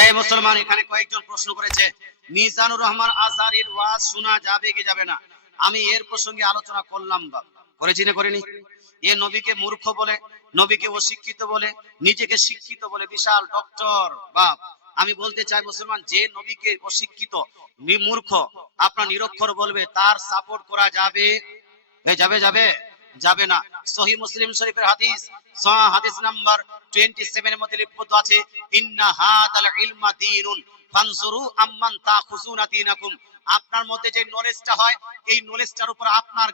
এই মুসলমান, এখানে কয়েকজন প্রশ্ন করেছে মিজানুর রহমান আজহারীর ওয়াজ শোনা যাবে কি যাবে না। আমি এর প্রসঙ্গে আলোচনা করলাম বা করেছি না করিনি। এ নবীকে মূর্খ বলে, নবীকে অশিক্ষিত বলে, নিজেকে শিক্ষিত বলে বিশাল ডক্টর বাপ। আমি বলতে চাই মুসলমান, যে নবীকে অশিক্ষিত মূর্খ আপনার নিরক্ষর বলবে তার সাপোর্ট করা যাবে? যাবে যাবে যাবে না। সহিহ মুসলিম শরীফের হাদিস, হাদিস নাম্বার 27 এর মধ্যে লিপিবদ্ধ আছে, ইন্না হাদাল ইলমা দীনুন ফানজুরু আম্মান তাখুজুনা দীনাকুম। আপনার মধ্যে যে নলেজটা হয়, এই নলেজটার উপর আপনার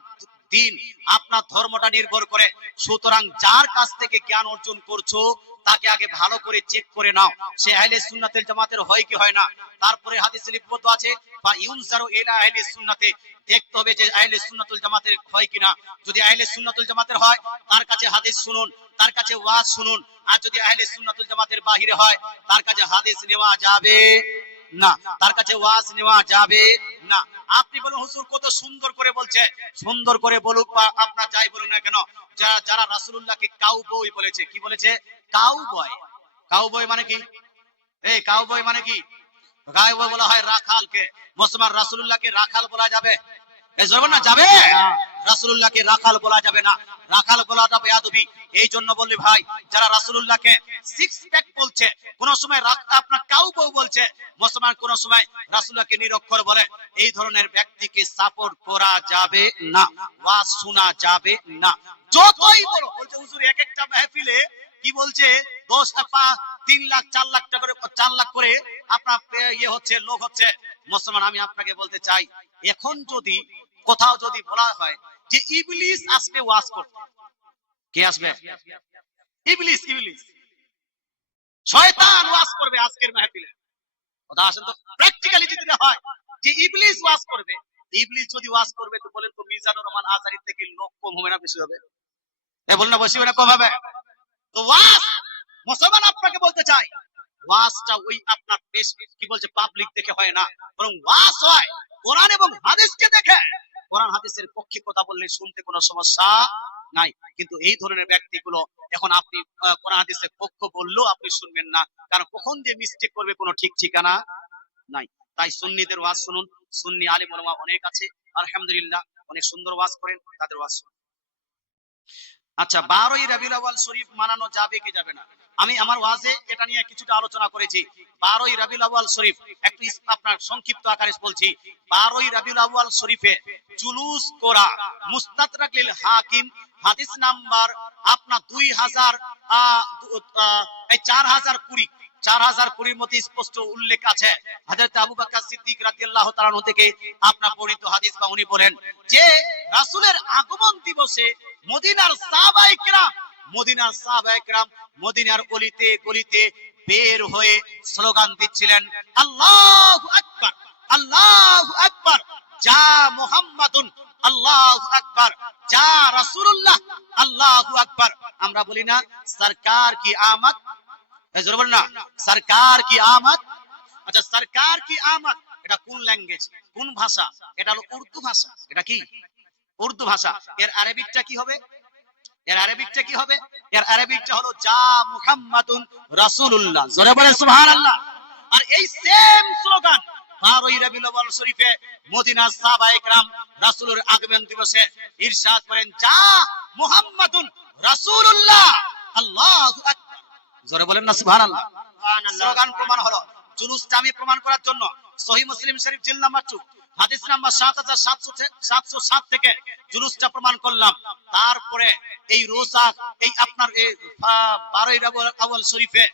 দিন, আপনার ধর্মটা নির্ভর করে। সুতরাং যার কাছ থেকে জ্ঞান অর্জন করছো তাকে আগে ভালো করে চেক করে নাও, সে আহলে সুন্নাতুল জামাতের হয় কি হয় না। তারপরে হাদিসে লিপিবদ্ধ আছে বা ইউনজারু ইলা আহলে সুন্নাতে, দেখতে হবে যে আহলে সুন্নাতুল জামাতের হয় কিনা। যদি আহলে সুন্নাতুল জামাতের হয় তার কাছে হাদিস শুনুন, তার কাছে ওয়াজ শুনুন। আর যদি আহলে সুন্নাতুল জামাতের বাহিরে হয় তার কাছে হাদিস নেওয়া যাবে না, তার কাছে ওয়াজ নেওয়া যাবে না। আপনি বলুন হুজুর কত সুন্দর করে বলছে, সুন্দর করে বলুক বা আপনার যাই বলুন না কেন, যারা রাসূলুল্লাহকে কাউবয় বলেছে, কি বলেছে? কাউবয়। কাউবয় মানে কি? এই কাউবয় মানে কি? কাউবয় বলা হয় রাখালকে। মুসলমান রাসূলুল্লাহকে রাখাল বলা যাবে? না, যাবে? রাসূলুল্লাহকে রাখাল বলা যাবে না, রাখাল বলাটা বেয়াদবি। এই জন্য বললি ভাই, যারা রাসূলুল্লাহকে সিক্স প্যাক বলছে, কোন সময় আপনার কাউবয় বলছে, মুসলমান কোন সময় রাসূলুল্লাহকে নিরক্ষর বলে, এই ধরনের ব্যক্তিকে সাপোর্ট করা যাবে না, ওয়াজ শোনা যাবে না। যতই বলো, বলছে হুজুর এক একটা মাহফিলে কি বলছে 10 টাকা 3 লাখ 4 লাখ টাকা করে 4 লাখ করে আপনার ইয়ে হচ্ছে, লোক হচ্ছে। মুসলমান আমি আপনাকে বলতে চাই, এখন যদি কোথাও যদি বলা হয় যে ইবলিস আসবে ওয়াজ করতে, কে আসবে? ইবলিস, ইবলিস শয়তান ওয়াজ করবে আজকের মাহফিলে। কথা আসেন তো, প্র্যাকটিক্যালি যদি হয় যে ইবলিস ওয়াজ করবে, ইবলিস যদি ওয়াজ করবে তো বলেন তো মিজানুর রহমান আজহারী থেকে লোক কম হবে না বেশি হবে? বলেন না, বেশি হবে না কম হবে? তো ওয়াজ, মুসলমান আপনাকে বলতে চাই, ওয়াজটা ওই আপনার বেশ কি বলছে পাবলিক দেখে হয় না, বরং ওয়াজ হয় কোরআন এবং হাদিসকে দেখে। কোরআন হাদিসের পক্ষে কথা বললে শুনতে কোনো সমস্যা নাই, কিন্তু এই ধরনের ব্যক্তিগুলো এখন আপনি কোরআন হাদিসের পক্ষ বললেও আপনি শুনবেন না, কারণ কখন যে মিস্টেক করবে কোনো ঠিক ঠিকানা নাই। তাই সুন্নিদের ওয়াজ শুনুন, সুন্নি আলেম ওলামা অনেক আছে আলহামদুলিল্লাহ, অনেক সুন্দর ওয়াজ করেন, তাদের ওয়াজ শুনুন। আচ্ছা, 12ই রবিউল আউয়াল শরীফ মানানো যাবে কি যাবে না? আমি আমার ওয়াজে এটা নিয়ে কিছুটা আলোচনা করেছি। 12ই রবিউল আউয়াল শরীফ একটু আপনার সংক্ষিপ্ত আকারে বলছি। 12ই রবিউল আউয়াল শরীফে জুলুস করা মুস্তাদরাক লিল হাকিম হাদিস নাম্বার আপনার 4020 মধ্যে স্পষ্ট উল্লেখ আছে। হযরত আবু বকর সিদ্দিক রাদিয়াল্লাহু তাআলা আনহু থেকে আপনার বর্ণিত হাদিস বা উনি বলেন যে রাসূলের আগমন দিবসে মদিনার সাহাবায়ে কেরাম, মদিনার অলিতে গলিতে বের হয়ে স্লোগান দিচ্ছিলেন, আল্লাহু আকবার, আল্লাহু আকবার, যা মুহাম্মাদুন, আল্লাহু আকবার, যা রাসূলুল্লাহ, আল্লাহু আকবার। আমরা বলি না সরকার কি আমদ? জোরে বলেন না, সরকার কি আমদ। আচ্ছা, সরকার কি আমদ এটা কোন ল্যাঙ্গুয়েজ, কোন ভাষা? এটা হলো উর্দু ভাষা। এটা কি? উর্দু ভাষা। এর আরবিকটা কি হবে? এর আরবিকটা কি হবে? এর আরবিকটা হলো যা মুহাম্মাদুন রাসূলুল্লাহ। জোরে বলেন সুবহানাল্লাহ। আর এই সেম স্লোগান 12ই রবিউল আউয়াল শরীফে মদিনার সাহাবায়ে কেরাম রাসূলের আগমন দিবসে ইরশাদ করেন, যা মুহাম্মাদুন রাসূলুল্লাহ, আল্লাহু আকবার। জোরে বলেন না সুবহানাল্লাহ। স্লোগান প্রমাণ হলো। জুলুসটা আমি প্রমাণ করার জন্য সহিহ মুসলিম শরীফ জিলদ নাম্বার 2 হাদিস নাম্বার 7707 থেকে জুলুসটা প্রমাণ করলাম। তারপরে এই রোজা, এই আপনার 12ই রবিউল আউয়াল শরীফে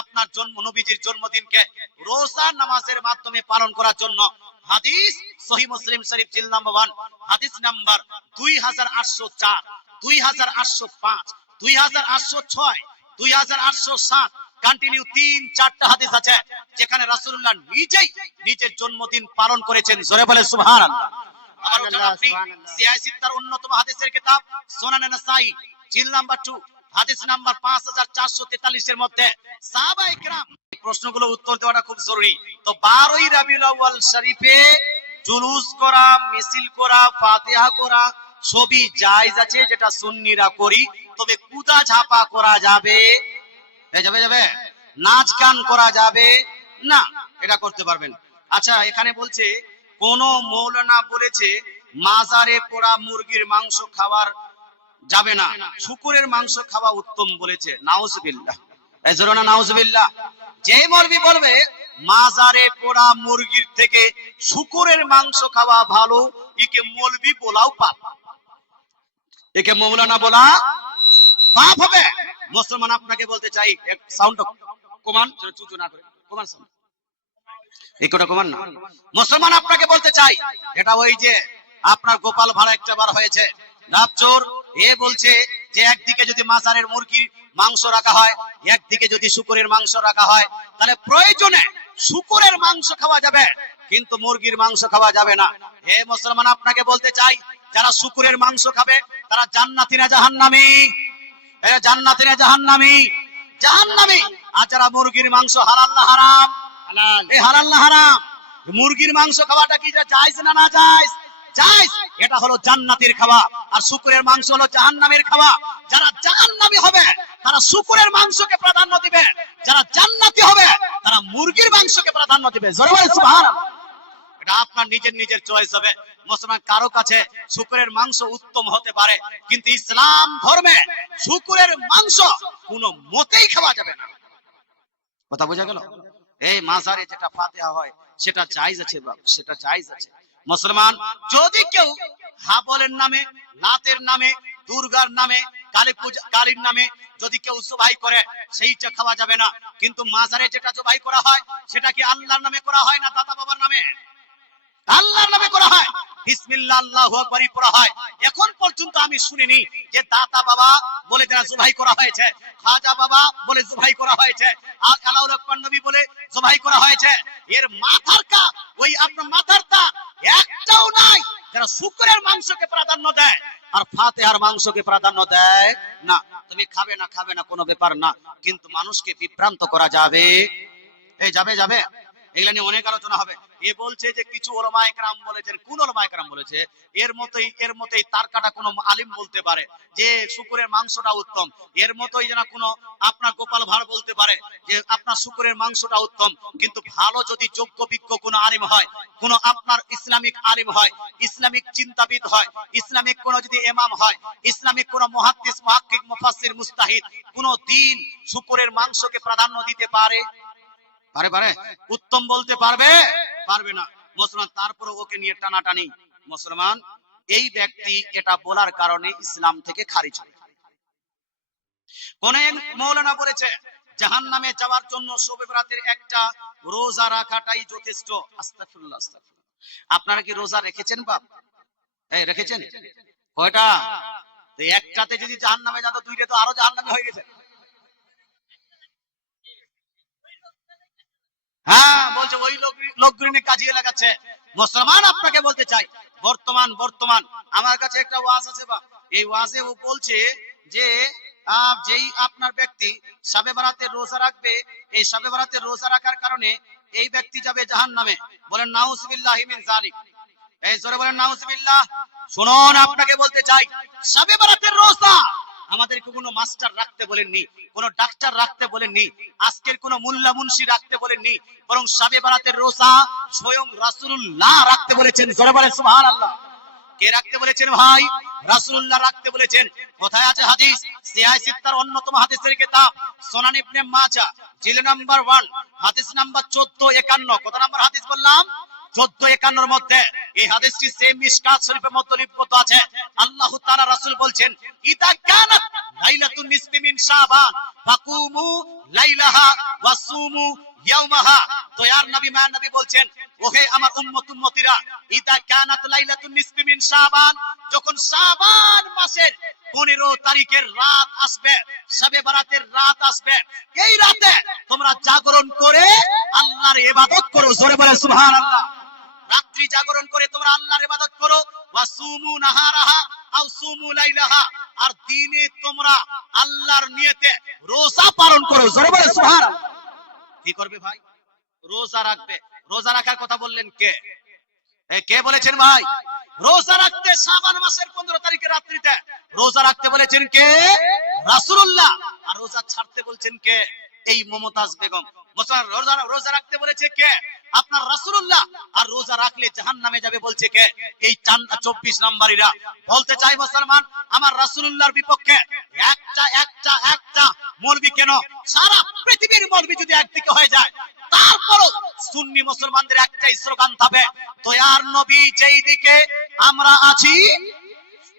আপনার জন্ম, নবীজির জন্মদিনকে রোজা নামাজের মাধ্যমে পালন করার জন্য হাদিস সহিহ মুসলিম শরীফ জিলদ নাম্বার 1 হাদিস নাম্বার 2804, 2805, 2806, 2807 কন্টিনিউ 3-4টা হাদিস আছে যেখানে রাসূলুল্লাহ নিজেই নিজের জন্মদিন পালন করেছেন। জোরে বলে সুবহানাল্লাহ। সিয়াসিত্তার অন্যতম হাদিসের কিতাব সুনান নাসাই জিলদ নাম্বার 2 হাদিস নাম্বার 5443 এর মধ্যে সাহাবায়ে কেরাম, প্রশ্নগুলো উত্তর দেওয়াটা খুব জরুরি। তো 12ই রবিউল আউয়াল শরীফে জুলুস করা, মিছিল করা, ফাতিহা করা সবই জায়েজ আছে, যেটা সুন্নিরা করি। তবে কুদা ঝাপা করা যাবে? যাবে যাবে? নাচ গান করা যাবে না, এটা করতে পারবেন। আচ্ছা, এখানে বলছে কোন মৌলানা বলেছে মাজারে পোড়া মুরগির মাংস খাওয়ার যাবে না, শুকুরের মাংস খাওয়া উত্তম বলেছে। নাউজুবিল্লাহ, এই জোরে না নাউজুবিল্লাহ। যে মৌলবি বলবে মাজারে পোড়া মুরগির থেকে শুকুরের মাংস খাওয়া ভালো, একে মৌলবি বলাও পাপ, একে মৌলানা বলা পাপ হবে। মুসলমান আপনাকে বলতে চাই, এক সাউন্ড কমান, চুচু না করে কমান সাউন্ড, একটু কমান না। মুসলমান আপনাকে বলতে চাই, এটা ওই যে আপনার গোপাল ভাড়া একটা বার হয়েছে রাবচোর, এ বলছে যে একদিকে যদি মাজারের মুরগির মাংস রাখা হয়, একদিকে যদি শুকুরের মাংস রাখা হয়, তাহলে প্রয়োজনে শুকুরের মাংস খাওয়া যাবে, কিন্তু মুরগির মাংস খাওয়া যাবে না। হে মুসলমান আপনাকে বলতে চাই, যারা শুকুরের মাংস খাবে তারা জান্নাতি না জাহান্নামী? জান্নাতি না জাহান্নামী? জাহান্নামী। আর যারা মুরগির মাংস হালাল না হারাম? হালাল। এই হালাল না হারাম? মুরগির মাংস খাওয়াটা কি জায়েজ না না জায়েজ? জায়েজ। এটা হলো জান্নাতের খাওয়া, আর শুকুরের মাংস হলো জাহান্নামের খাওয়া। যারা জাহান্নামী হবে তারা শুকুরের মাংসকে প্রাধান্য দিবে, যারা জান্নাতি হবে তারা মুরগির মাংসকে প্রাধান্য দিবে। জোরে বলেন সুবহানাল্লাহ। এটা আপনার নিজের চয়েস হবে। মুসলমান কারো কাছে শুকুরের মাংস উত্তম হতে পারে, কিন্তু ইসলাম ধর্মে শুকুরের মাংস কোনো মতেই খাওয়া যাবে না। কথা বোঝা গেল? এই মাজারে যেটা ফাতিহা হয় সেটা জায়েজ আছে বাবা, সেটা জায়েজ আছে। মুসলমান যদি কেউ হাবলের নামে, লাতের নামে, দুর্গার নামে, কালী পূজা, কালীর নামে যদি কেউ জবাই করে, সেইটা খাওয়া যাবে না। কিন্তু মাজারে যেটা জবাই করা হয় সেটা কি আল্লাহর নামে করা হয় না দাদা বাবার নামে? আল্লাহর নামে করা হয়, বিসমিল্লাহ আল্লাহু আকবার পড়া হয়। এখন পর্যন্ত আমি শুনিনি যে দাতা বাবা বলে যারা জবাই করা হয়েছে, খাজা বাবা বলে জবাই করা হয়েছে, আর আলাউল আকবার নবী বলে জবাই করা হয়েছে। এর মাথার কা ওই আপনার মাথার তা একটাও নাই যারা শুকরের মাংসকে প্রাধান্য দেয় আর ফাতিহার মাংসকে প্রাধান্য দেয় না। তুমি খাবে না খাবে না কোনো ব্যাপার না, কিন্তু মানুষকে বিভ্রান্ত করা যাবে? এই যাবে যাবে, এগুলা নিয়ে অনেক আলোচনা হবে। এ বলছে যে কিছু উলামায়ে কেরাম বলেছেন, কোন উলামায়ে কেরাম বলেছে এর মতোই তার কাটা কোন আলিম বলতে পারে যে শুকরের মাংসটা উত্তম, এর মতোই যেন কোন আপনার গোপাল ভাড় বলতে পারে যে আপনার শুকরের মাংসটা উত্তম। কিন্তু ভালো যদি যোগ্য বিজ্ঞ কোন আলিম হয়, কোন আপনার ইসলামিক আলিম হয়, ইসলামিক চিন্তাবিদ হয়, ইসলামিক কোন যদি ইমাম হয়, ইসলামিক কোন মুহাদ্দিস, মুহাক্কিক, মুফাসসির, মুস্তাহিদ, কোন দিন শুকরের মাংসকে প্রাধান্য দিতে পারে? পারে পারে? উত্তম বলতে পারবে? পারবে না। মুসলমান তারপরে ওকে নিয়ে টানাটানি। মুসলমান এই ব্যক্তি এটা বলার কারণে ইসলাম থেকে খারিজ হয়ে যায়। কোন মৌলানা বলেছে জাহান্নামে যাওয়ার জন্য শবে বরাতের একটা রোজা রাখাটাই যথেষ্ট। আস্তাগফিরুল্লাহ, আস্তাগফিরুল্লাহ। আপনারা কি রোজা রেখেছেন বাপ? এই রেখেছেন? কয়টা? তো একটাতে যদি জাহান্নামে যেত, দুইটা তো আরো জাহান্নামে হয়ে গেছে। হ্যাঁ, বলছে ওই লোকগুলি কাজিয়ে লাগাচ্ছে। মুসলমান আপনাকে বলতে চাই, বর্তমান আমার কাছে একটা ওয়াজ আছে বা, এই ওয়াজে ও বলছে যে যেই আপনার ব্যক্তি শবে বরাতের রোজা রাখবে, এই শবে বরাতের রোজা রাখার কারণে এই ব্যক্তি যাবে জাহান্নামে। বলেন নাউজুবিল্লাহি মিন যালিক। এই জোরে বলেন নাউজুবিল্লাহ। শুনুন, আপনাকে বলতে চাই, শবে বরাতের রোজা আমাদেরকে কোনো মাস্টার রাখতে বলেননি, কোনো ডাক্তার রাখতে বলেননি, আজকের কোনো মোল্লা মুন্সি রাখতে বলেননি, বরং শবে বরাতের রোজা স্বয়ং রাসূলুল্লাহ রাখতে বলেছেন। জোরে বলেন সুবহানাল্লাহ। কে রাখতে বলেছেন ভাই? রাসূলুল্লাহ রাখতে বলেছেন। কোথায় আছে হাদিস? সিয়াহ সিত্তার অন্যতম হাদিসের কিতাব সুনান ইবনে মাজাহ, জিল নাম্বার 1, হাদিস নাম্বার 1451। কত নাম্বার হাদিস বললাম? 1451 এর মধ্যে এই হাদিসটি সেম মিশকাত শরীফের মধ্যে লিপিবদ্ধ আছে। আল্লাহ তাআলা রাসূল বলছেন, ইদা কানাত লাইলাতুন নিসফি মিন শাবান ফাকুমু লাইলাহা ওয়া সুমু ইয়াওমাহা। দয়ার নবী মায়ার নবী বলছেন, ওহে আমার উম্মতিরা, ইদা কানাত লাইলাতুন নিসফি মিন শাবান, যখন শাবান মাসের 15 তারিখের রাত আসবে, শবে বরাতের রাত আসবে, এই রাতে তোমরা জাগরণ করে আল্লাহর ইবাদত করো। জোরে বলে সুবহানাল্লাহ। রাত্রি জাগরণ করে তোমরা আল্লাহর ইবাদত করো। ওয়াসুমু নাহারাহা আও সুমু লাইলাহা, আর দিনে তোমরা আল্লাহর নিয়তে রোজা পালন করো। জোরে বলে সুবহানাল্লাহ। কি করবে ভাই? রোজা রাখবে। রোজা রাখার কথা বললেন কে? কে বলেছেন ভাই? রোজা রাখতে শাবান মাসের 15 তারিখের রাত্রিতে রোজা রাখতে বলেছেন কে? রাসূলুল্লাহ। আর রোজা ছাড়তে বলছেন কে? এই মমতাজ বেগম। মুসলমান রোজা রাখতে বলেছে কে? আপনার রাসূলুল্লাহ। আর রোজা রাখলে জাহান্নামে যাবে বলছে কে? এই 24 নম্বরীরা। বলতে চাই মুসলমান, আমার রাসূলুল্লাহর বিপক্ষে একটা মৌলবি কেন, সারা পৃথিবীর মৌলবি যদি একদিকে হয়ে যায়, তারপরও সুন্নি মুসলমানদের একটাই স্লোগান থাকবে, দয়ার নবী যেই দিকে আমরা আছি,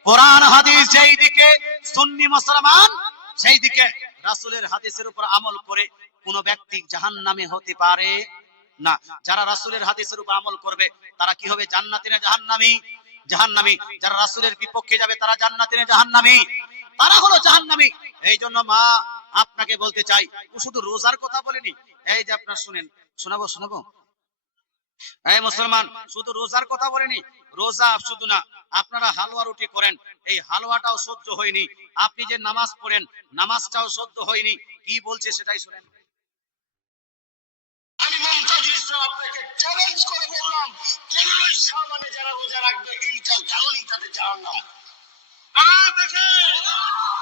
কোরআন হাদিস যেই দিকে, সুন্নি মুসলমান সেই দিকে। রাসূলের হাদিসের উপর আমল করে কোন ব্যক্তি জাহান্নামে হতে পারে না। যারা রাসূলের হাদিসের উপর আমল করবে তারা কি হবে? জান্নাতি না জাহান্নামী? জাহান্নামী। যারা রাসূলের বিপক্ষে যাবে তারা জান্নাতি না জাহান্নামী? তারা হলো জাহান্নামী। এই জন্য মা আপনাকে বলতে চাই, ও শুধু রোজার কথা বলেনি। এই যে আপনারা শুনেন, শোনাবো। এই মুসলমান, শুধু রোজার কথা বলেনি। রোজা শুধু না, আপনারা হালুয়া রুটি করেন, এই হালুয়াটাও সহ্য হয়নি। আপনি যে নামাজ পড়েন, নামাজটাও সহ্য হয়নি। কি বলছে সেটাই শুনেন। আমি মুমতাজুল ইসলাম আপনাকে চ্যালেঞ্জ করে বললাম, 15 শাবানে যারা রোজা রাখবে এইটা জানলেই তাদের জাহান্নাম। দেখে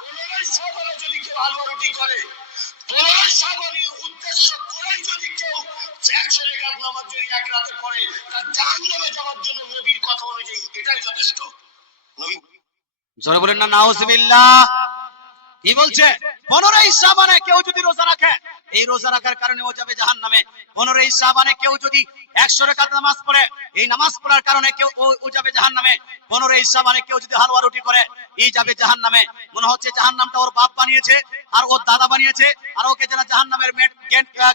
15 শাবানে যদি কেউ হালুয়া রুটি করে, 15 শাবানের উদ্দেশ্য করেই যদি কেউ 100 রাকাত নামাজ যদি এক রাতে পড়ে, তার জাহান্নামে যাওয়ার জন্য নবীর কথা অনুযায়ী এটাই যথেষ্ট। নবী জোরে বলেন না নাউজুবিল্লাহ। কি বলছে? 15 শাবানে কেউ যদি রোজা রাখে, এই রোজা রাখার কারণে ও যাবে জাহান্নামে। 15 শাবানে কেউ যদি 100 রাকাত নামাজ পড়ে, এই নামাজ পড়ার কারণে কেউ ও যাবে জাহান্নামে। 15 শাবানে কেউ যদি হালুয়া রুটি করে, এই যাবে জাহান্নামে। মনে হচ্ছে জাহান্নামটা ওর বাপ বানিয়েছে আর ওর দাদা বানিয়েছে, আর ওকে যারা জাহান্নামের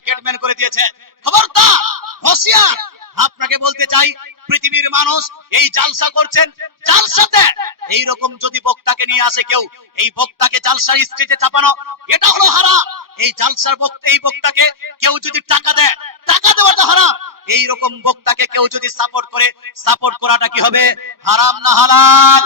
গেটম্যান করে দিয়েছে। খবরদার, হোশিয়ার। আপনাকে বলতে চাই, পৃথিবীর মানুষ এই জালসা করছেন, জালসাতে এইরকম যদি বক্তাকে নিয়ে আসে কেউ, এই বক্তাকে জালসার স্টেজে চাপানো, এটা হলো হারাম। এই জালসার বক্তা, এই বক্তাকে কেউ যদি টাকা দেয়, টাকা দেওয়াটা হারাম। এইরকম বক্তাকে কেউ যদি সাপোর্ট করে, সাপোর্ট করাটা কি হবে? হারাম না হালাল?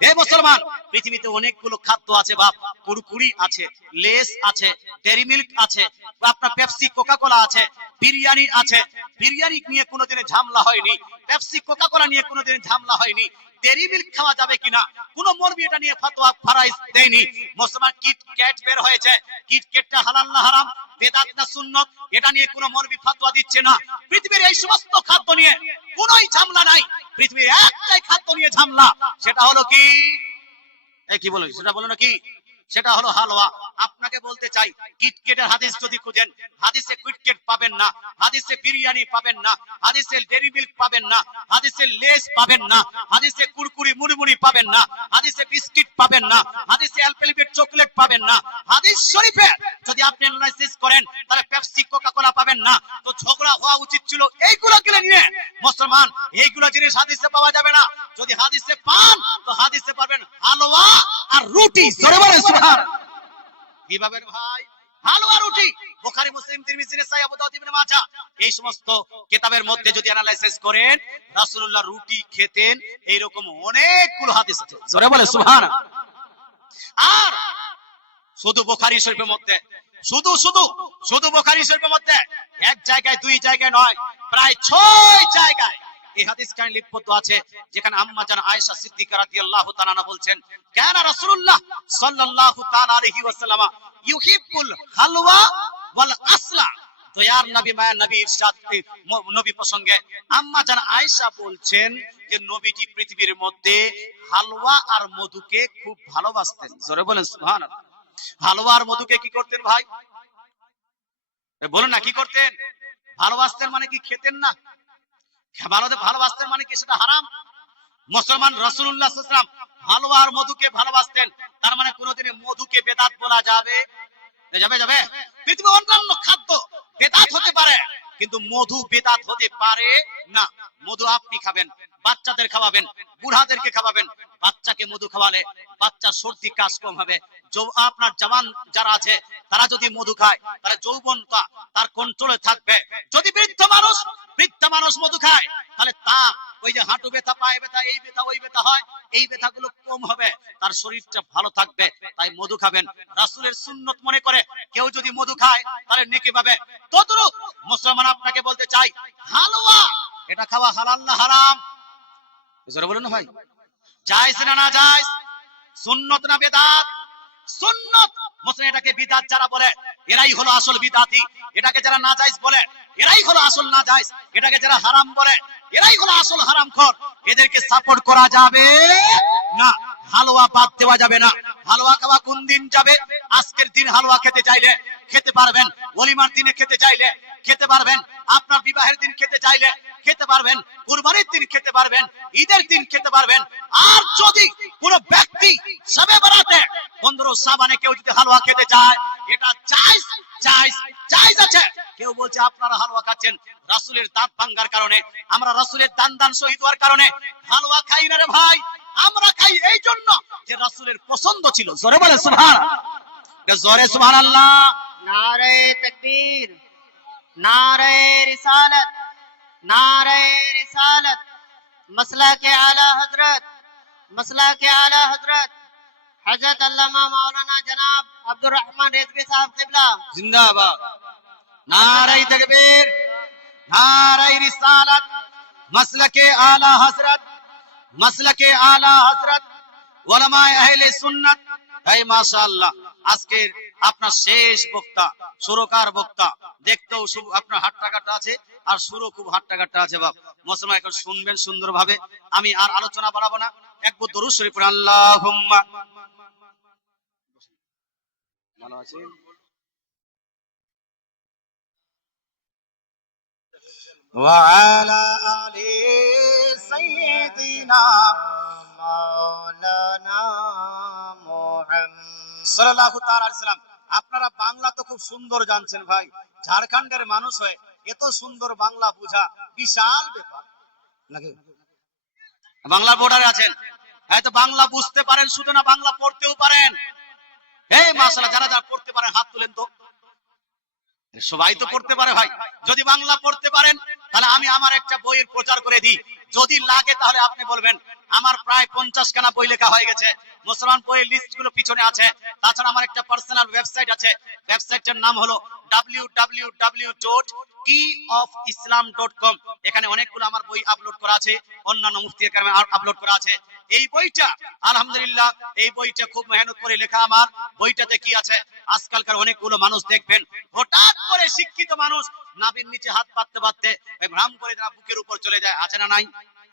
হে মুসলমান, পৃথিবীতে অনেকগুলো খাদ্য আছে বাপ। কুরকুরি আছে, লেস আছে, ডেরি মিল্ক আছে, আপনার পেপসি কোকা কোলা আছে, বিরিয়ানি আছে। বিরিয়ানি নিয়ে কোনোদিন ঝামেলা হয়নি, পেপসি কোকা কোলা নিয়ে কোনোদিন ঝামেলা হয়নি। ডেরি মিল্ক খাওয়া যাবে কিনা কোন মৌলবি এটা নিয়ে ফতোয়া ফারাইজ দেয়নি। মুসলমান কিটক্যাট বের হয়েছে, কিটক্যাটটা হালাল না হারাম, বেদাত না সুন্নাত, এটা নিয়ে কোন মৌলবি ফতোয়া দিচ্ছে না। পৃথিবীর এই সমস্ত খাদ্য নিয়ে কোনোই ঝামেলা নাই। পৃথিবীর একটাই খাদ্য নিয়ে ঝামেলা, সেটা হলো কি? এই কি বলো, সেটা বলো না কি? সেটা হলো হালুয়া। আপনাকে বলতে চাই, কিটক্যাটের হাদিস যদি খুঁজেন, হাদিসে কিটক্যাট পাবেন না, হাদিসে বিরিয়ানি পাবেন না, হাদিসে ডেরি মিল্ক পাবেন না, হাদিসে লেস পাবেন না, হাদিসে কুরকুরি মুড়মুড়ি পাবেন না, হাদিসে বিস্কিট পাবেন না, হাদিসে অ্যালপেলিবেট চকলেট পাবেন না। হাদিস শরীফে যদি আপনি অ্যানালাইসিস করেন, তাহলে পেপসি কোকা কোলা পাবেন না। তো ঝগড়া হওয়া উচিত ছিল এইগুলো কিনে নিয়ে। মুসলমান, এইগুলো জিনিস হাদিসে পাওয়া যাবে না। যদি হাদিসে পান, তো হাদিসে পাবেন হালুয়া আর রুটি। জোরে বলেন সুবহানাল্লাহ। কিভাবে ভাই? হালুয়া রুটি বুখারী, মুসলিম, তিরমিজি, নাসাঈ, আবু দাউদ, ইবনে মাজাহ, এই সমস্ত কিতাবের মধ্যে যদি অ্যানালাইসিস করেন, রাসূলুল্লাহ রুটি খেতেন, এইরকম অনেকগুলো হাদিস আছে। জোরে বলেন সুবহানাল্লাহ। আর শুধু বুখারী শরীফের মধ্যে, শুধু বুখারী শরীফের মধ্যে এক জায়গায়, দুই জায়গায় নয়, প্রায় 6 জায়গায় এই হাদিস কানে লিপিবদ্ধ আছে, যেখানে আম্মা জান আয়েশা সিদ্দিকা রাদিয়াল্লাহু তাআলা আনহা বলছেন, কানা রাসূলুল্লাহ সাল্লাল্লাহু তাআলা আলাইহি ওয়াসাল্লাম ইউহিব্বুল হালওয়া ওয়াল আসলা। দয়ার নবী, মায়া নবী ইরশাদ, নবী প্রসঙ্গে আম্মা জান আয়েশা বলছেন যে নবীজি পৃথিবীর মধ্যে হালওয়া আর মধুকে খুব ভালোবাসতেন। জোরে বলেন সুবহানাল্লাহ। হালুয়া আর মধুকে কি করতেন ভাই? বলুন না, কি করতেন? ভালোবাসতেন মানে কি খেতেন না? ভালোবাসতেন মানে কি সেটা হারাম? মুসলমান, রাসূলুল্লাহ সাল্লাল্লাহু আলাইহি ওয়াসাল্লাম হালুয়া আর মধুকে ভালোবাসতেন, তার মানে কোনোদিন মধুকে বেদাত বলা যাবে? যাবে? পৃথিবীর অন্যান্য খাদ্য বেদাত হতে পারে, কিন্তু মধু বেদাত হতে পারে না। মধু আপনি খাবেন, বাচ্চাদের খাওয়াবেন, বুড়াদেরকে খাওয়াবেন। বাচ্চাকে মধু খাওয়ালে বাচ্চার সর্দি কাশ কম হবে। আপনার জওয়ান যারা আছে, তারা যদি মধু খায়, তাহলে যৌবনটা তার কন্ট্রোলে থাকবে। যদি বৃদ্ধ মানুষ মধু খায়, তাহলে তার ওই যে হাঁটু ব্যথা, পায়ে ব্যথা, এই ব্যথা, ওই ব্যথা হয়, এই ব্যথাগুলো কম হবে, তার শরীরটা ভালো থাকবে। তাই মধু খাবেন। রাসূলের সুন্নত মনে করে কেউ যদি মধু খায়, তাহলে নেকি পাবে। তদ্রূপ মুসলমান, আপনাকে বলতে চাই, হালুয়া এটা খাওয়া হালাল না হারাম? জোরে বলুন না ভাই। জায়েজ না না জায়েজ? সুন্নত না বেদাত? সুন্নত। মুসলমান এটাকে বিদআত যারা বলে, এরাই হলো আসল বিদআতি। এটাকে যারা নাজায়েজ বলে এরাই হলো আসল নাজায়েজ। এটাকে যারা হারাম বলে এরাই হলো আসল হারামখোর। এদেরকে সাপোর্ট করা যাবে না। হালুয়া বাদ দেওয়া যাবে না। হালুয়া খাওয়া কোন দিন যাবে? আজকের দিন হালুয়া খেতে চাইলে খেতে পারবেন, ওলিমার দিনে খেতে চাইলে খেতে পারবেন, আপনার বিবাহের দিন খেতে চাইলে খেতে পারবেন, কুরবানির দিন খেতে পারবেন, ঈদের দিন খেতে পারবেন। আর যদি কোন ব্যক্তি শবে বরাতে 15 শাবানে কেউ যদি হালুয়া খেতে চায়, এটা জায়েজ জায়েজ জায়েজ আছে। কেউ বলছে আপনারা হালুয়া খাচ্ছেন রাসূলের দাঁত ভাঙার কারণে, আমরা রাসূলের দান শহীদ হওয়ার কারণে হালুয়া খাই না রে ভাই। আমরা খাই এই জন্য যে রাসূলের পছন্দ ছিল। জোরে বলে সুবহানাল্লাহ, জোরে সুবহানাল্লাহ। नारे तकबीर, नारे रिसालत, नारे रिसालत, मसला के आला हजरत, मसला के आला हजरत हजरत अल्लामा मौलाना जनाब अब्दुल रहमान रिजवी साहब किबला जिंदाबाद। नारे तकबीर, नारे रिसालत, मसलके आला हजरत, मसलके आला हजरत, उलमाए अहले सुन्नत। এই মাশাআল্লাহ, আজকের আপনার শেষ বক্তা, সুরকার বক্তা। দেখতেও আপনার হাট্টাঘাট্টা আছে আর সুরও খুব হাট্টাঘাট্টা আছে। বাপ মুসলমান এখন শুনবেন সুন্দরভাবে। আমি আর আলোচনা বাড়াবো না। একবার দরুদ শরীফ পড়ুন। আল্লাহুম্মা ভালো আছেন? وعلى آل سيدنا मौलाना मोहम्मद সাল্লাল্লাহু তাআলা আলাইহি সাল্লাম। আপনারা বাংলা তো খুব সুন্দর জানছেন ভাই। ঝাড়খণ্ডের মানুষ হয়ে এত সুন্দর বাংলা বোঝা বিশাল ব্যাপার নাকি? বাংলা বর্ডারে আছেন, হয়তো বাংলা বুঝতে পারেন, শুধু না বাংলা পড়তেও পারেন। এই মাশাআল্লাহ, যারা যারা পড়তে পারেন হাত তুলেন তো। সবাই তো পড়তে পারে ভাই। যদি বাংলা পড়তে পারেন তাহলে আমি আমার একটা বইয়ের প্রচার করে দিই। যদি লাগে তাহলে আপনি বলবেন। আমার প্রায় 50 খানা বই লেখা হয়ে গেছে। মুসলমান বইয়ের লিস্ট গুলো পিছনে আছে। তাছাড়া আমার একটা পার্সোনাল ওয়েবসাইট আছে। ওয়েবসাইটের নাম হলো www.keyofislam.com। এখানে অনেকগুলো আমার বই আপলোড করা আছে, অন্যান্য মুফতির কালামে আপলোড করা আছে। এই বইটা আলহামদুলিল্লাহ, এই বইটা খুব মেহনত করে লেখা। আমার বইটাতে কি আছে, আজকালকার অনেকগুলো মানুষ দেখবেন হঠাৎ করে শিক্ষিত মানুষ নাভির নিচে হাত পাততে পাততে ভ্রাম করে তারা বুকের উপর চলে যায়। আছে না নাই?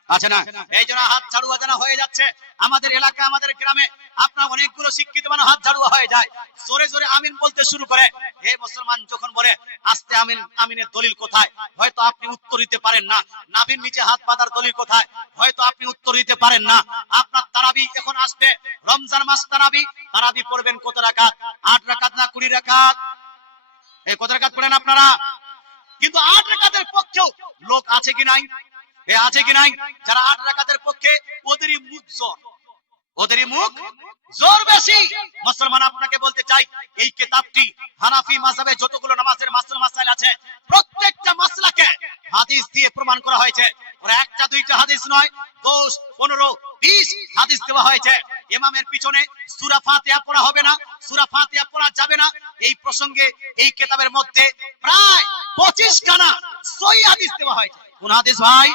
আছে না? এই জন্য হাত ঝাড়ুয়া জানা হয়ে যাচ্ছে আমাদের এলাকায়, আমাদের গ্রামে। আপনার অনেকগুলো শিক্ষিত মানুষ হাত ঝাড়ুয়া হয়ে যায়, জোরে জোরে আমিন বলতে শুরু করে। হে মুসলমান যখন বলে আস্তে আমিন, আমিনের দলিল কোথায়? হয়তো আপনি উত্তর দিতে পারেন না। নাভির নিচে হাত পাতার দলিল কোথায়? হয়তো আপনি উত্তর দিতে পারেন না। আপনার তারাবি এখন আসবে, রমজান মাস তারাবি। তারাবি পড়বেন কত রাকাত? 8 রাকাত না 20 রাকাত? এই কত রাকাত পড়েন আপনারা? কিন্তু 8 রাকাতের পক্ষেও লোক আছে কি নাই? আছে কি নাই? যারা 8 রাকাতের পক্ষে, ওদেরই মুখ জোর, ওদেরই মুখ জোর বেশি। মুসলমান আপনাকে বলতে চাই, এই কিতাবটি হানাফি মাযহাবে যতগুলো নামাজের মাসআলা আছে প্রত্যেকটা মাসলাকে হাদিস দিয়ে প্রমাণ করা হয়েছে। ওরা একটা দুইটা হাদিস নয়, 10 15 20 হাদিস দেওয়া হয়েছে। ইমামের পিছনে সূরা ফাতিহা পড়া হবে না, সূরা ফাতিহা পড়া যাবে না। এই প্রসঙ্গে এই কিতাবের মধ্যে প্রায় 25 খানা সহিহ হাদিস দেওয়া হয়েছে। কোন হাদিস ভাই?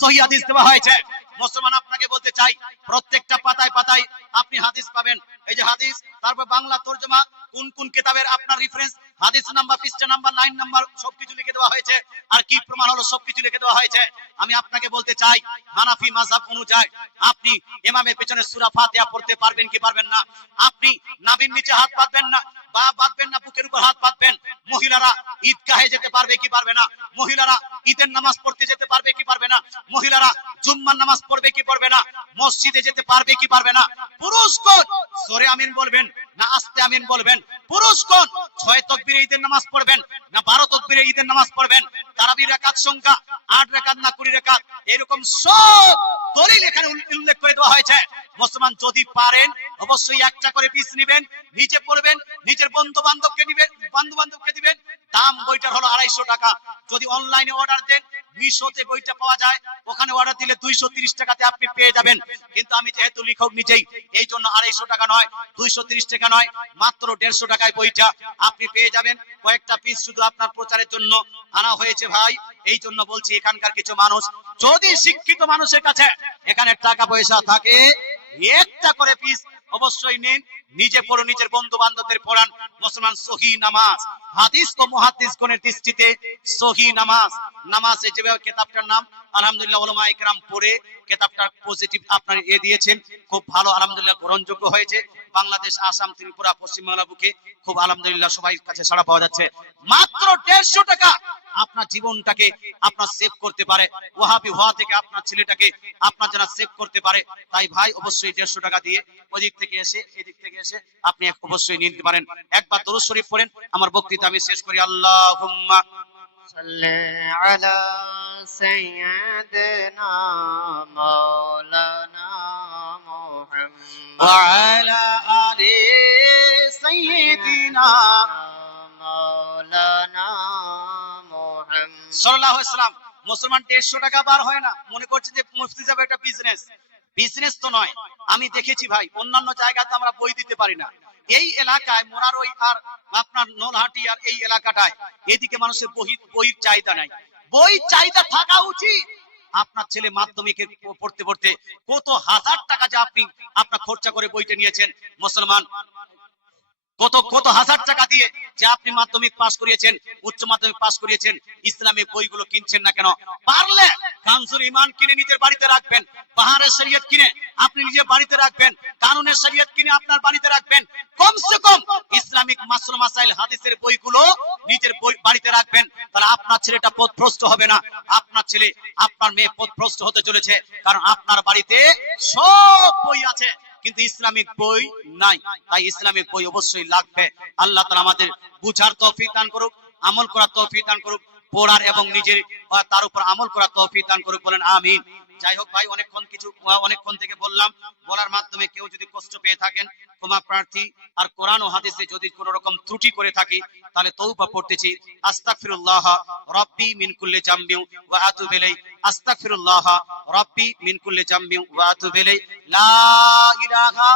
সহিহ হাদিস দেওয়া হয়েছে। মুসলমান আপনাকে বলতে চাই, প্রত্যেকটা পাতায় পাতায় আপনি হাদিস পাবেন। এই যে হাদিস, তারপর বাংলা তরজমা, কোন কোন কিতাবের আপনার রেফারেন্স, হাদিস নাম্বার, পৃষ্ঠা নাম্বার, লাইন নাম্বার সবকিছু লিখে দেওয়া হয়েছে। আর কি প্রমাণ হলো সবকিছু লিখে দেওয়া হয়েছে। আমি আপনাকে বলতে চাই, হানাফি মাযহাব অনুযায়ী আপনি ইমামের পেছনে সূরা ফাতিহা পড়তে পারবেন কি পারবেন না? আপনি নাভির নিচে হাত পাতবেন না বা বাঁধবেন না, বুকের উপর হাত পাতবেন। মহিলারা ঈদগাহে যেতে পারবে কি পারবে না? মহিলারা ঈদের নামাজ পড়তে যেতে পারবে কি পারবে না? মহিলারা জুম্মার নামাজ পড়বে কি পড়বে না? মসজিদে যেতে পারবে কি পারবে না? পুরুষগণ জোরে আমিন বলবেন না আস্তে আমিন বলবেন? পুরুষগণ 6 তাকবীরে ঈদের নামাজ পড়বেন না 12 তাকবীরে ঈদের নামাজ পড়বেন? তারাবির রাকাত সংখ্যা 8 রাকাত না 20 রাকাত? এরকম সব দলিল এখানে উল্লেখ করে দেওয়া হয়েছে। মুসলমান যদি পারেন অবশ্যই একটা করে পিস নেবেন, নিচে পড়বেন, নিজের বন্ধু বান্ধবকে দিবেন। দাম বইটার হলো 250 টাকা। যদি অনলাইনে অর্ডার দেন, মিশোতে বইটা পাওয়া যায়, ওখানে অর্ডার দিলে 230 টাকাতে আপনি পেয়ে যাবেন। কিন্তু আমি যেহেতু লেখক নিজেই, এই জন্য 250 টাকা নয়, 230 টাকা নয়, মাত্র 150 টাকায় বইটা আপনি পেয়ে যাবেন। কয়েকটা পিস শুধু আপনার প্রচারের জন্য আনা হয়েছে ভাই। এই জন্য বলছি, এখানকার কিছু মানুষ, যদি শিক্ষিত মানুষের কাছে এখানে টাকা পয়সা থাকে, একটা করে পিস অবশ্যই নিন, নিজে পড়ো, নিজের বন্ধু বান্ধবদের পড়ান। মুসলমান সহি নামাজ, হাদিস ও মুহাদ্দিস গণের দৃষ্টিতে সহি নামাজ, নামাজে যেভাবে কিতাবটার নাম আলহামদুলিল্লাহ উলামা ইকরাম পড়ে কিতাবটার পজিটিভ আপনার দিয়েছেন, খুব ভালো আলহামদুলিল্লাহ গ্রহণযোগ্য হয়েছে। বাংলাদেশ, আসাম, ত্রিপুরা, পশ্চিমবাংলা বুকে খুব আলহামদুলিল্লাহ সবাই কাছে সাড়া পাওয়া যাচ্ছে। মাত্র 150 টাকা আপনার জীবনটাকে আপনার সেভ করতে পারে, ওয়াহাবি হওয়া থেকে আপনার ছেলেটাকে আপনার যারা সেভ করতে পারে। তাই ভাই অবশ্যই 150 টাকা দিয়ে ওদিক থেকে এসে এদিক থেকে এসে আপনি অবশ্যই নিতে পারেন। একবার দরুদ শরীফ পড়েন, আমার বক্তৃতা আমি শেষ করি। আল্লাহুম্মা সাল্লি আলা সাইয়্যিদিনা মাওলানা মুহাম্মদ ওয়া আলা আলি সাইয়্যিদিনা মাওলানা মুহাম্মদ সাল্লাল্লাহু আলাইহি সাল্লাম। মুসলমান 150 টাকা বার হয় না, মনে করছে যে মুফতি সাহেব একটা বিজনেস। বিজনেস তো নয়। আমি দেখেছি ভাই অন্যান্য জায়গাতে আমরা বই দিতে পারি না, এই এলাকায় মোরারই আর আপনার নলহাটি আর এই এলাকাটায় এদিকে মানুষের বইয়ের চাহিদা নাই। বই চাহিদা থাকা উচিত। আপনার ছেলে মাধ্যমিকে পড়তে পড়তে কত হাজার টাকা যে আপনি আপনার খরচা করে বইটা নিয়েছেন, মুসলমান কত কত হাজার টাকা দিয়ে যে আপনি মাধ্যমিক পাস করিয়েছেন, উচ্চ মাধ্যমিক পাস করিয়েছেন, ইসলামিক বইগুলো কিনছেন না কেন? পারলে কানজুল ঈমান কিনে নিজের বাড়িতে রাখবেন, বাহারের শরীয়ত কিনে আপনি নিজের বাড়িতে রাখবেন, কানুনের শরীয়ত কিনে আপনার বাড়িতে রাখবেন। কমসে কম ইসলামিক মাসুল মাসাইল হাদিসের বইগুলো নিজের বাড়িতে রাখবেন। তাহলে আপনার ছেলেটা পথভ্রষ্ট হবে না, আপনার ছেলে আপনার মেয়ে পথভ্রষ্ট হতে চলেছে। কারণ আপনার বাড়িতে সব বই আছে কিন্তু ইসলামিক বই নাই। তাই ইসলামিক বই অবশ্যই লাগবে। আল্লাহ তাআলা আমাদের বুঝার তৌফিক দান করুক, আমল করার তৌফিক দান করুক, পড়ার এবং নিজের তার উপর আমল করার তৌফিক দান করুক, বলেন আমিন। যাই হোক ভাই, অনেকক্ষণ থেকে বললাম, বলার মাধ্যমে কেউ যদি কষ্ট পেয়ে থাকেন ক্ষমা প্রার্থী। আর কোরআন ও হাদিসে যদি কোনো রকম ত্রুটি করে থাকি তাহলে তওবা পড়তেছি। আস্তাগফিরুল্লাহ রাব্বি মিন কুল্লি জামবি ওয়া আতুবু ইলাইহি, আস্তাগফিরুল্লাহ রাব্বি মিন কুল্লি জামবি ওয়া আতুবু ইলাইহি, লা ইলাহা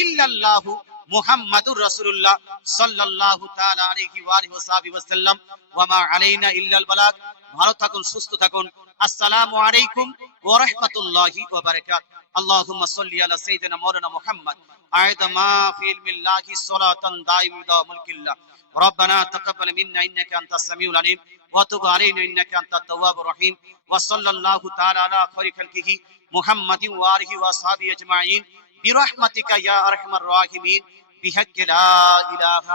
ইল্লাল্লাহু মুহাম্মাদুর রাসূলুল্লাহ সাল্লাল্লাহু তাআলা আলাইহি ওয়া আলিহি ওয়া সাল্লাম, ওয়া মা আলাইনা ইল্লাল বালাগ। ভালো থাকুন, সুস্থ থাকুন। আসসালামু আলাইকুম ওয়া রাহমাতুল্লাহি ওয়া বারাকাতুহু। আল্লাহুম্মা সাল্লি আলা সাইয়্যিদিনা মাওলানা মুহাম্মদ আয়দা মা ফি ইলমিল্লাহি সালাতান দাইমাতান মুলকিল্লাহ। ربنا تقبل منا انك انت السميع العليم وتب علينا انك انت التواب الرحيم وصلى الله تعالى على خير خلقه محمد واله واصحابه اجمعين برحمتك يا ارحم الراحمين بحق لا اله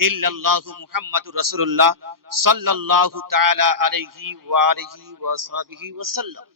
الا الله محمد رسول الله صلى الله تعالى عليه واله واصحابه وسلم.